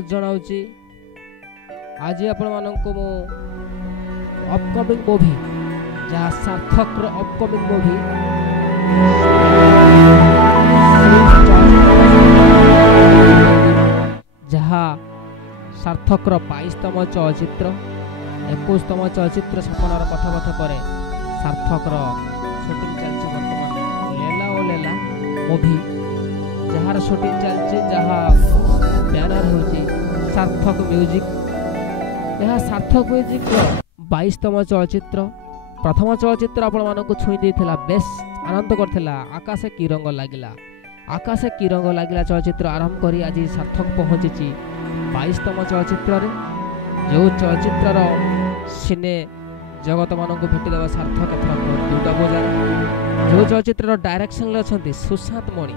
स्वागत जनाऊँगी। आज आपण मानक मो अपकमिंग मूवी जहाँ सार्थक अपकमिंग मूवी जहाँ सार्थक 22तम चलचित्र 21तम चलचित्र सपनार पथपथ पर सार्थक शूटिंग चलती बर्तमान लेला ओ लेला मूवी जार शूटिंग चलती जहाँ बैनर होची सार्थक म्यूजिक। यह सार्थक म्यूजिक 22तम चलचित्र प्रथम चलचित्र आपण मानक छुई देथिला बेस आनंद करथिला आकाशे की रंग लागिला। आकाशे की रंग लागिला चलचित्र आरंभ करी आज सार्थक पहुंची 22तम चलचित्र जो चलचित्र सिने जगत मानक भेटिदेव सार्थक एथर दुर्गा पूजा। जो चलचित्र डायरेक्शन अच्छा सुशांत मणि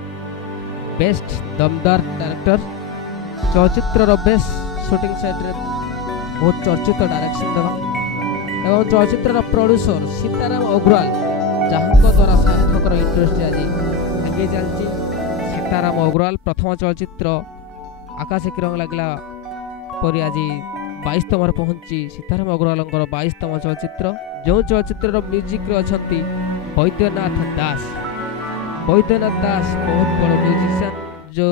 बेस्ट दमदार डायरेक्टर चलचित्र बेस्ट शूटिंग साइड रे बहुत चर्चित डायरेक्शन देवा एवं चलचित्र प्रोड्यूसर सीताराम अग्रवाल जहाँ द्वारा सार्थक इंटरेस्ट आज आगे चलती। सीताराम अग्रवाल प्रथम चलचित्र आकाश की रंग लगला पर आज 22तम पहुंची सीताराम अग्रवाल 22तम चलचित्र जो चलचित्र म्यूजिक अच्छा बैद्यनाथ दास। बैद्यनाथ दास बहुत बड़ म्यूजिशियन जो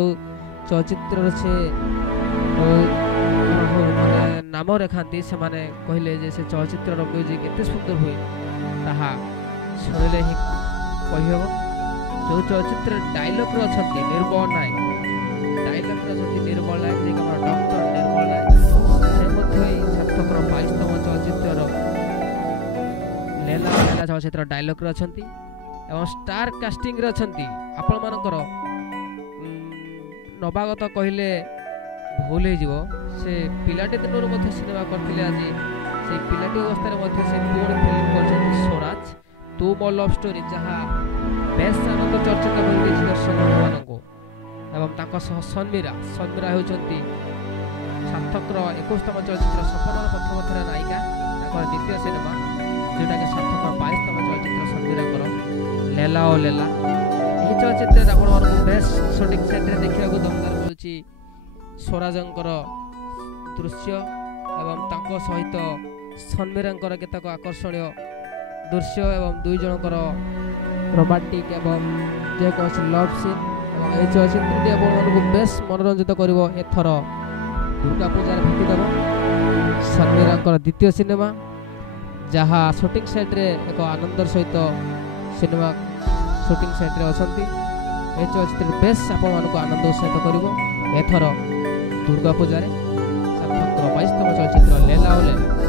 चलचित्र से नाम रेखाती से माने कहले जे से चलचित्र म्यूजिक एते सुंदर हुए ताहा सुनले ही कहियो। जो चलचित्र डायलॉग अच्छा निर्मल नायक डायलॉग अच्छा निर्मल नायक जे हमर डॉक्टर निर्मल नायक से मध्य सार्थक 22तम चलचित्र लेला लेला चलचित्र डायलॉग अच्छा एवं स्टार कास्टिंग रे अच्छा आपण मानकर नवागत कहले भूल हो से पिलाटी दिन मध्य सिनेमा करते आज से पिलाटी अवस्था से पुणी फिल्म कर स्वराज तू मो लव स्टोरी जहाँ बेस आनंद चर्चित कर दर्शक मान एवं सन्मीरा सन्मीरा होती सार्थक 21तम चलचित्र सपनार पथपथर नायिका द्वितीय सिनेमा जोटा कि सार्थक 22तम चलचित्र सन्मीरा लेला ओ लेला यह चलचित्र आप बेस शूटिंग सेट देखा दमदार मिलूँ स्वराजंकर दृश्य एवं तांको सहित सन्मीरांकर केतक आकर्षणीय दृश्य एवं दुई जनकर रोमांटिक एवं जेकोसी लव सीन एवं ए चलचित्रटी आपको बेस मनोरंजित करिवो। एथर दुर्गा पूजार भेटिदेव सन्मीरांकर द्वितीय सिनेमा जहाँ शूटिंग साइट रे एक आनंदर सहित सिनेमा शूटिंग साइट रे अछंती। ए चलचित्र बेस आपण मानको आनंद उत्साहित करिवो। एथर दुर्गा पूजा सार्थक 22तम चलचित्र लेला ओ लेला।